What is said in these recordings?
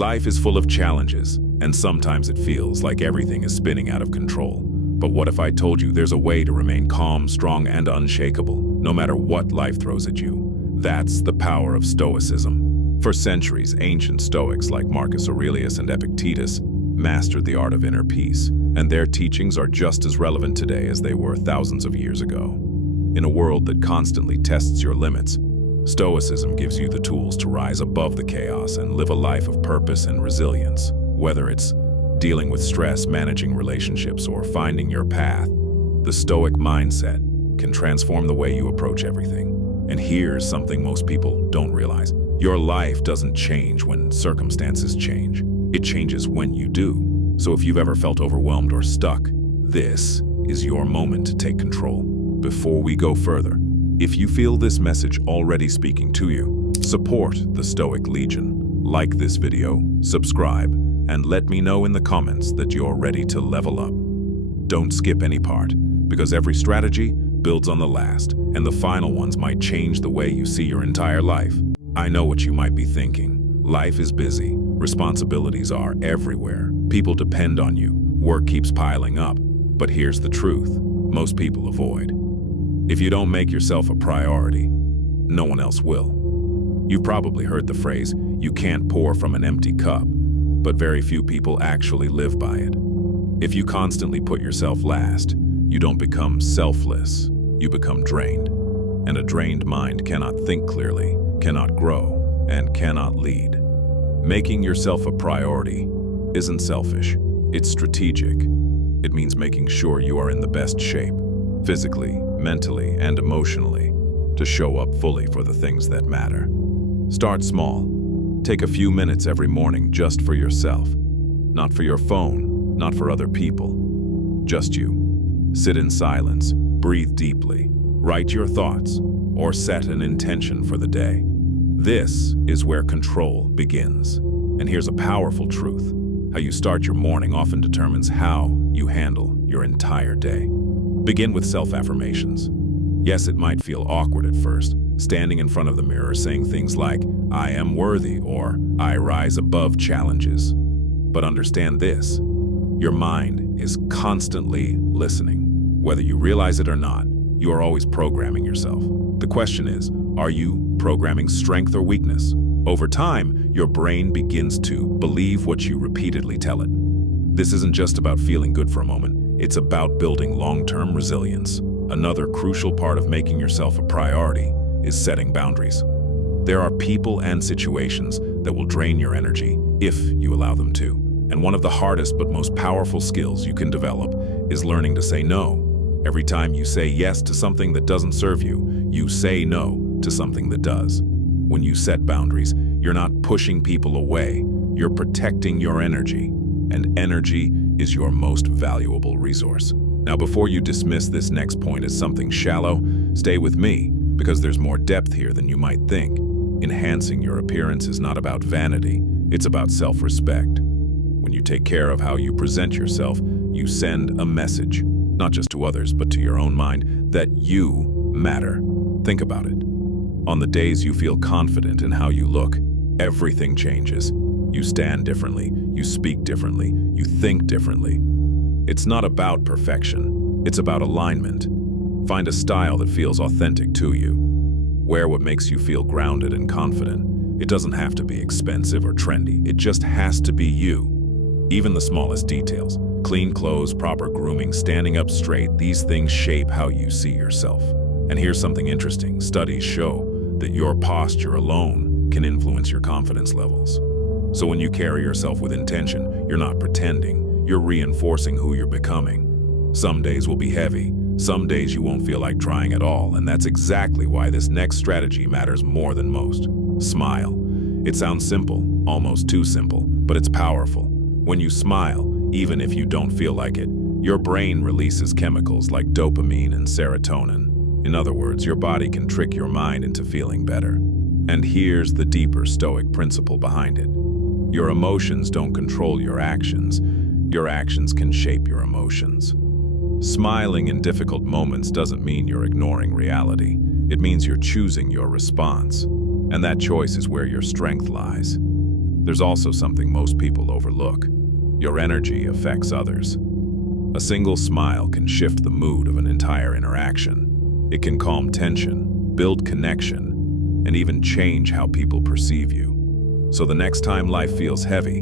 Life is full of challenges, and sometimes it feels like everything is spinning out of control. But what if I told you there's a way to remain calm, strong, and unshakable, no matter what life throws at you? That's the power of Stoicism. For centuries, ancient Stoics like Marcus Aurelius and Epictetus mastered the art of inner peace, and their teachings are just as relevant today as they were thousands of years ago. In a world that constantly tests your limits, Stoicism gives you the tools to rise above the chaos and live a life of purpose and resilience. Whether it's dealing with stress, managing relationships, or finding your path, the Stoic mindset can transform the way you approach everything. And here's something most people don't realize. Your life doesn't change when circumstances change. It changes when you do. So if you've ever felt overwhelmed or stuck, this is your moment to take control. Before we go further, if you feel this message already speaking to you, support the Stoic Legion. Like this video, subscribe, and let me know in the comments that you're ready to level up. Don't skip any part, because every strategy builds on the last, and the final ones might change the way you see your entire life. I know what you might be thinking. Life is busy, responsibilities are everywhere, people depend on you, work keeps piling up. But here's the truth, most people avoid. If you don't make yourself a priority, no one else will. You've probably heard the phrase, you can't pour from an empty cup, but very few people actually live by it. If you constantly put yourself last, you don't become selfless, you become drained. And a drained mind cannot think clearly, cannot grow, and cannot lead. Making yourself a priority isn't selfish, it's strategic. It means making sure you are in the best shape, physically, mentally, and emotionally, to show up fully for the things that matter. Start small. Take a few minutes every morning just for yourself. Not for your phone, not for other people. Just you. Sit in silence, breathe deeply, write your thoughts, or set an intention for the day. This is where control begins. And here's a powerful truth. How you start your morning often determines how you handle your entire day. Begin with self-affirmations. Yes, it might feel awkward at first, standing in front of the mirror saying things like, I am worthy, or I rise above challenges. But understand this, your mind is constantly listening. Whether you realize it or not, you are always programming yourself. The question is, are you programming strength or weakness? Over time, your brain begins to believe what you repeatedly tell it. This isn't just about feeling good for a moment. It's about building long-term resilience. Another crucial part of making yourself a priority is setting boundaries. There are people and situations that will drain your energy if you allow them to. And one of the hardest but most powerful skills you can develop is learning to say no. Every time you say yes to something that doesn't serve you, you say no to something that does. When you set boundaries, you're not pushing people away, you're protecting your energy. And energy is your most valuable resource. Now, before you dismiss this next point as something shallow, stay with me, because there's more depth here than you might think. Enhancing your appearance is not about vanity, it's about self-respect. When you take care of how you present yourself, you send a message, not just to others, but to your own mind, that you matter. Think about it. On the days you feel confident in how you look, everything changes. You stand differently, you speak differently, you think differently. It's not about perfection, it's about alignment. Find a style that feels authentic to you. Wear what makes you feel grounded and confident. It doesn't have to be expensive or trendy, it just has to be you. Even the smallest details, clean clothes, proper grooming, standing up straight, these things shape how you see yourself. And here's something interesting. Studies show that your posture alone can influence your confidence levels. So when you carry yourself with intention, you're not pretending, you're reinforcing who you're becoming. Some days will be heavy, some days you won't feel like trying at all, and that's exactly why this next strategy matters more than most. Smile. It sounds simple, almost too simple, but it's powerful. When you smile, even if you don't feel like it, your brain releases chemicals like dopamine and serotonin. In other words, your body can trick your mind into feeling better. And here's the deeper Stoic principle behind it. Your emotions don't control your actions can shape your emotions. Smiling in difficult moments doesn't mean you're ignoring reality. It means you're choosing your response. And that choice is where your strength lies. There's also something most people overlook. Your energy affects others. A single smile can shift the mood of an entire interaction. It can calm tension, build connection, and even change how people perceive you. So the next time life feels heavy,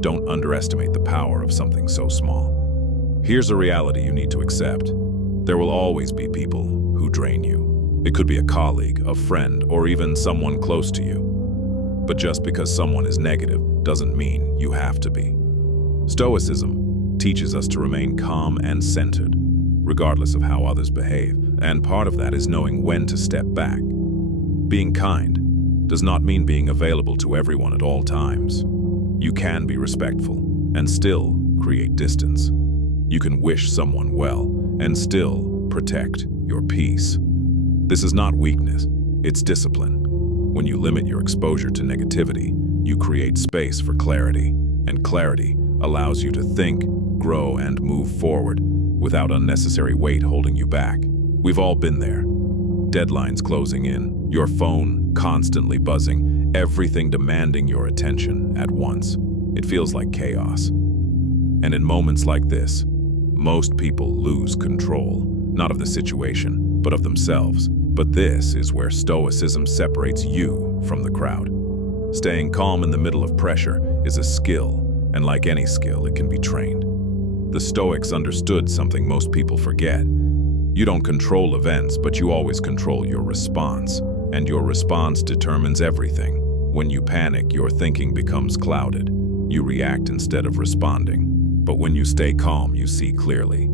don't underestimate the power of something so small. Here's a reality you need to accept. There will always be people who drain you. It could be a colleague, a friend, or even someone close to you. But just because someone is negative doesn't mean you have to be. Stoicism teaches us to remain calm and centered, regardless of how others behave, and part of that is knowing when to step back. Being kind does not mean being available to everyone at all times. You can be respectful and still create distance. You can wish someone well and still protect your peace. This is not weakness, it's discipline. When you limit your exposure to negativity, you create space for clarity, and clarity allows you to think, grow, and move forward without unnecessary weight holding you back. We've all been there. Deadlines closing in, your phone constantly buzzing, everything demanding your attention at once. It feels like chaos. And in moments like this, most people lose control, not of the situation, but of themselves. But this is where Stoicism separates you from the crowd. Staying calm in the middle of pressure is a skill, and like any skill, it can be trained. The Stoics understood something most people forget. You don't control events, but you always control your response, and your response determines everything. When you panic, your thinking becomes clouded. You react instead of responding. But when you stay calm, you see clearly.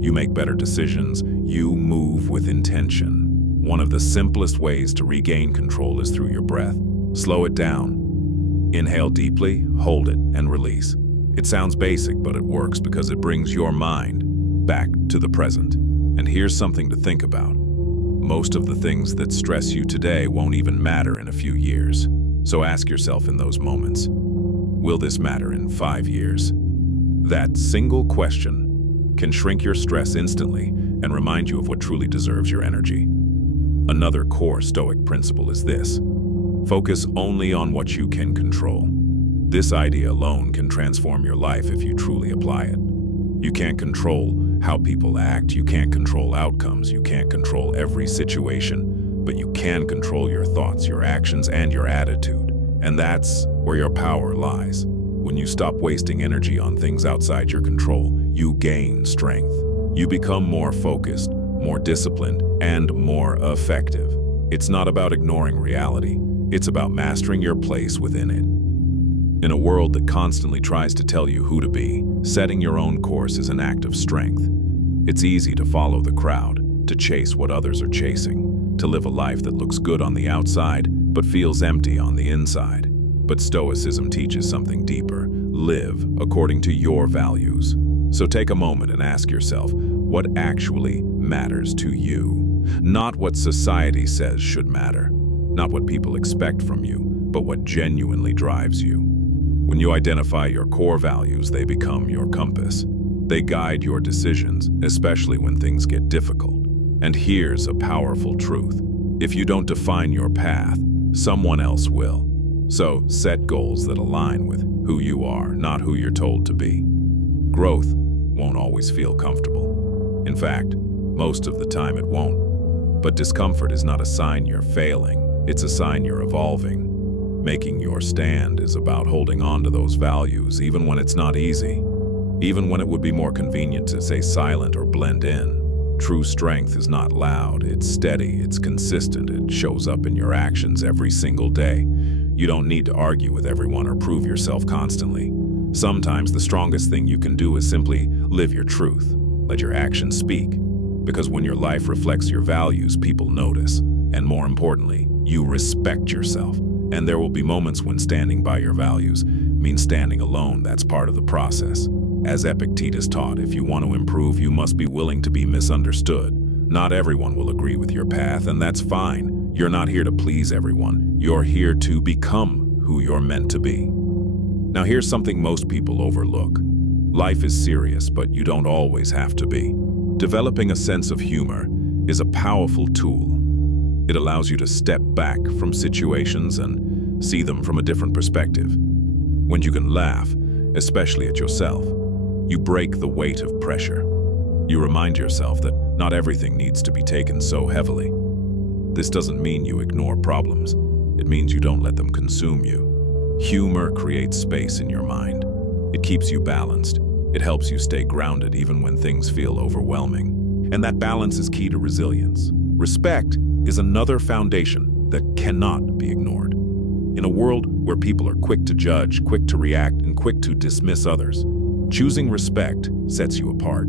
You make better decisions. You move with intention. One of the simplest ways to regain control is through your breath. Slow it down. Inhale deeply, hold it, and release. It sounds basic, but it works because it brings your mind back to the present. And here's something to think about. Most of the things that stress you today won't even matter in a few years. So ask yourself in those moments, will this matter in 5 years? That single question can shrink your stress instantly and remind you of what truly deserves your energy. Another core Stoic principle is this: focus only on what you can control. This idea alone can transform your life if you truly apply it. You can't control how people act, you can't control outcomes, you can't control every situation, but you can control your thoughts, your actions, and your attitude. And that's where your power lies. When you stop wasting energy on things outside your control, you gain strength. You become more focused, more disciplined, and more effective. It's not about ignoring reality, it's about mastering your place within it. In a world that constantly tries to tell you who to be, setting your own course is an act of strength. It's easy to follow the crowd, to chase what others are chasing, to live a life that looks good on the outside, but feels empty on the inside. But Stoicism teaches something deeper. Live according to your values. So take a moment and ask yourself, what actually matters to you? Not what society says should matter, not what people expect from you, but what genuinely drives you. When you identify your core values, they become your compass. They guide your decisions, especially when things get difficult. And here's a powerful truth: if you don't define your path, someone else will. So set goals that align with who you are, not who you're told to be. Growth won't always feel comfortable. In fact, most of the time it won't. But discomfort is not a sign you're failing, it's a sign you're evolving. Making your stand is about holding on to those values, even when it's not easy. Even when it would be more convenient to stay silent or blend in. True strength is not loud, it's steady, it's consistent, it shows up in your actions every single day. You don't need to argue with everyone or prove yourself constantly. Sometimes the strongest thing you can do is simply live your truth. Let your actions speak. Because when your life reflects your values, people notice. And more importantly, you respect yourself. And there will be moments when standing by your values means standing alone. That's part of the process. As Epictetus taught, if you want to improve, you must be willing to be misunderstood. Not everyone will agree with your path, and that's fine. You're not here to please everyone. You're here to become who you're meant to be. Now here's something most people overlook. Life is serious, but you don't always have to be. Developing a sense of humor is a powerful tool. It allows you to step back from situations and see them from a different perspective. When you can laugh, especially at yourself, you break the weight of pressure. You remind yourself that not everything needs to be taken so heavily. This doesn't mean you ignore problems. It means you don't let them consume you. Humor creates space in your mind. It keeps you balanced. It helps you stay grounded even when things feel overwhelming. And that balance is key to resilience. Respect is another foundation that cannot be ignored. In a world where people are quick to judge, quick to react, and quick to dismiss others, choosing respect sets you apart.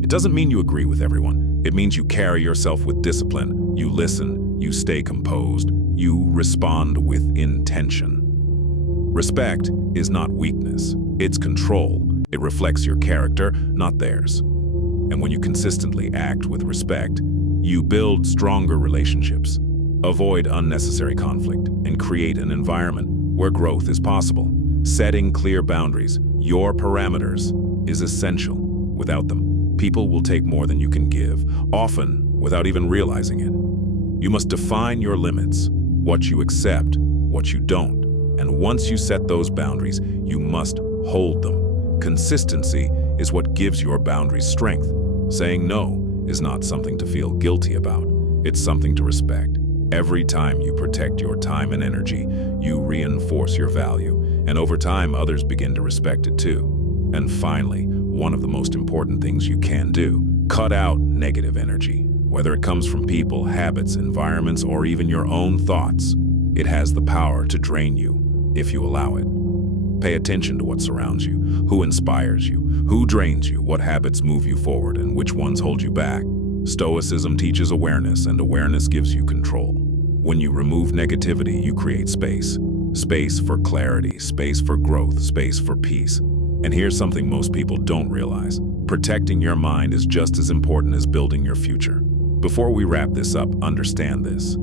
It doesn't mean you agree with everyone. It means you carry yourself with discipline. You listen, you stay composed, you respond with intention. Respect is not weakness, it's control. It reflects your character, not theirs. And when you consistently act with respect, you build stronger relationships, avoid unnecessary conflict, and create an environment where growth is possible. Setting clear boundaries, your parameters, is essential. Without them, people will take more than you can give, often without even realizing it. You must define your limits, what you accept, what you don't. And once you set those boundaries, you must hold them. Consistency is what gives your boundaries strength. Saying no is not something to feel guilty about. It's something to respect. Every time you protect your time and energy, you reinforce your value. And over time, others begin to respect it too. And finally, one of the most important things you can do, cut out negative energy. Whether it comes from people, habits, environments, or even your own thoughts, it has the power to drain you if you allow it. Pay attention to what surrounds you, who inspires you, who drains you, what habits move you forward, and which ones hold you back. Stoicism teaches awareness, and awareness gives you control. When you remove negativity, you create space. Space for clarity, space for growth, space for peace. And here's something most people don't realize. Protecting your mind is just as important as building your future. Before we wrap this up, understand this.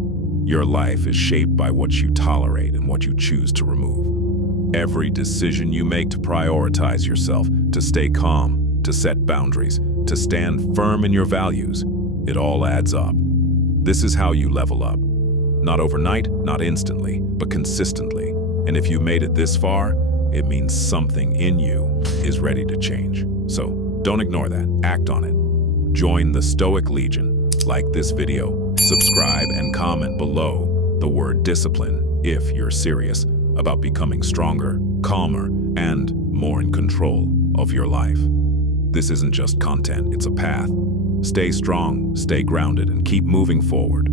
Your life is shaped by what you tolerate and what you choose to remove. Every decision you make to prioritize yourself, to stay calm, to set boundaries, to stand firm in your values, it all adds up. This is how you level up. Not overnight, not instantly, but consistently. And if you made it this far, it means something in you is ready to change. So don't ignore that. Act on it. Join the Stoic Legion. Like this video, subscribe, and comment below the word discipline if you're serious about becoming stronger, calmer, and more in control of your life. This isn't just content, it's a path. Stay strong, stay grounded, and keep moving forward.